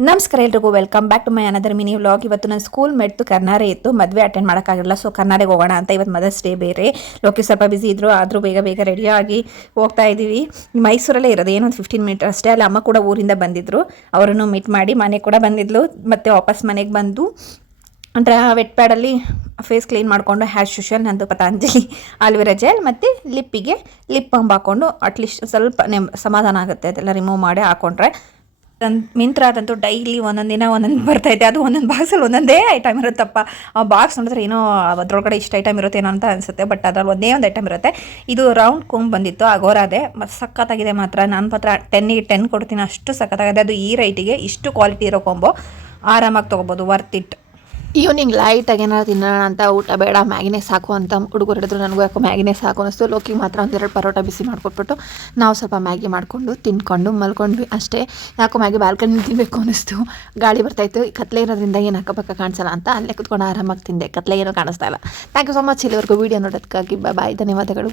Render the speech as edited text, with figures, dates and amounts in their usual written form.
ನಮಸ್ಕಾರ ಎಲ್ರಿಗೂ welcome back to my another mini vlog. ಇವತ್ತು ನನ್ನ ಸ್ಕೂಲ್ ಮೆಟ್ತು ಕರ್ನಾರೆ ಇತ್ತು, ಮದುವೆ ಅಟೆಂಡ್ ಮಾಡೋಕ್ಕಾಗಿಲ್ಲ. ಸೊ ಕರ್ನಾರೆಗೆ ಹೋಗೋಣ ಅಂತ ಇವತ್ತು ಮದರ್ಸ್ ಡೇ ಬೇರೆ. ಲೋಕಿ ಸ್ವಲ್ಪ ಬಿಸಿ ಇದ್ರು, ಆದರೂ ಬೇಗ ಬೇಗ ರೆಡಿಯಾಗಿ ಹೋಗ್ತಾ ಇದ್ದೀವಿ. ಮೈಸೂರಲ್ಲೇ ಇರೋದು, ಏನೊಂದು 15 ಮಿನಿಟ್ ಅಷ್ಟೇ. ಅಲ್ಲಿ ಅಮ್ಮ ಕೂಡ ಊರಿಂದ ಬಂದಿದ್ದರು, ಅವರನ್ನು ಮೀಟ್ ಮಾಡಿ ಮನೆ ಕೂಡ ಬಂದಿದ್ಲು. ಮತ್ತೆ ವಾಪಸ್ ಮನೆಗೆ ಬಂದು ಅಂದರೆ ವೆಟ್ ಪ್ಯಾಡಲ್ಲಿ ಫೇಸ್ ಕ್ಲೀನ್ ಮಾಡಿಕೊಂಡು ಹ್ಯಾಸ್ ಯೂಶುವಲ್ ನಂದು ಪತಾಂಜಲಿ ಆಲ್ವೇರಾ ಜೆಲ್ ಮತ್ತು ಲಿಪ್ಪಿಗೆ ಲಿಪ್ ಬಾಮ್ ಹಾಕ್ಕೊಂಡು ಅಟ್ಲೀಸ್ಟ್ ಸ್ವಲ್ಪ ಸಮಾಧಾನ ಆಗುತ್ತೆ. ಅದೆಲ್ಲ ರಿಮೂವ್ ಮಾಡಿ ಹಾಕ್ಕೊಂಡ್ರೆ ಮಿಂತ್ರಾದಂತೂ ಡೈಲಿ ಒಂದೊಂದು ದಿನ ಒಂದೊಂದು ಬರ್ತೈತೆ. ಅದು ಒಂದೊಂದು ಬಾಕ್ಸಲ್ಲಿ ಒಂದೊಂದೇ ಐಟಮ್ ಇರುತ್ತಪ್ಪ. ಆ ಬಾಕ್ಸ್ ನೋಡಿದ್ರೆ ಏನೋ ಅದರೊಳಗಡೆ ಇಷ್ಟು ಐಟಮ್ ಇರುತ್ತೇನೋ ಅಂತ ಅನಿಸುತ್ತೆ, ಬಟ್ ಅದರಲ್ಲಿ ಒಂದೇ ಒಂದು ಐಟಮ್ ಇರುತ್ತೆ. ಇದು ರೌಂಡ್ ಕೊಂಬ್ ಬಂದಿತ್ತು, ಅಗೋರಾದೆ ಸಖತ್ತಾಗಿದೆ ಮಾತ್ರ. ನಾನು ಮಾತ್ರ 10ಗೆ 10 ಕೊಡ್ತೀನಿ, ಅಷ್ಟು ಸಖತ್ತಾಗಿದೆ. ಅದು ಈ ರೈಟಿಗೆ ಇಷ್ಟು ಕ್ವಾಲಿಟಿ ಇರೋ ಕೊಂಬೋ ಆರಾಮಾಗಿ ತೊಗೋಬೋದು, ವರ್ತ್ ಇಟ್. ಈವ್ನಿಂಗ್ ಲೈಟಾಗಿ ಏನಾರು ತಿನ್ನೋಣ ಅಂತ, ಊಟ ಬೇಡ ಮ್ಯಾಗಿನೇ ಸಾಕು ಅಂತ ಹುಡುಗರು ಹಿಡಿದ್ರು. ನನಗೂ ಯಾಕೋ ಮ್ಯಾಗಿನೇ ಸಾಕು ಅನ್ನಿಸ್ತು. ಲೋಕಿಗೆ ಮಾತ್ರ ಒಂದೆರಡು ಪರೋಟ ಬಿಸಿ ಮಾಡಿಕೊಟ್ಬಿಟ್ಟು ನಾವು ಸ್ವಲ್ಪ ಮ್ಯಾಗಿ ಮಾಡಿಕೊಂಡು ತಿನ್ಕೊಂಡು ಮಲ್ಕೊಂಡ್ವಿ ಅಷ್ಟೇ. ಯಾಕೋ ಮ್ಯಾಗಿ ಬಾಲ್ಕನಿ ತಿನ್ನಬೇಕು ಅನ್ನಿಸ್ತು. ಗಾಳಿ ಬರ್ತಾಯಿತ್ತು, ಕತ್ಲೆ ಇರೋದ್ರಿಂದ ಏನು ಅಕ್ಕಪಕ್ಕ ಕಾಣಿಸಲ್ಲ ಅಂತ ಅಲ್ಲೇ ಕುತ್ಕೊಂಡು ಆರಾಮಾಗಿ ತಿಂದೆ. ಕತ್ಲೆ ಏನೂ ಕಾಣಿಸ್ತಾ ಇಲ್ಲ. ಥ್ಯಾಂಕ್ ಯು ಸೊ ಮಚ್ ಇಲ್ಲಿವರೆಗೂ ವೀಡಿಯೋ ನೋಡೋದಕ್ಕಾಗಿ. ಬಾಯ್, ಧನ್ಯವಾದಗಳು.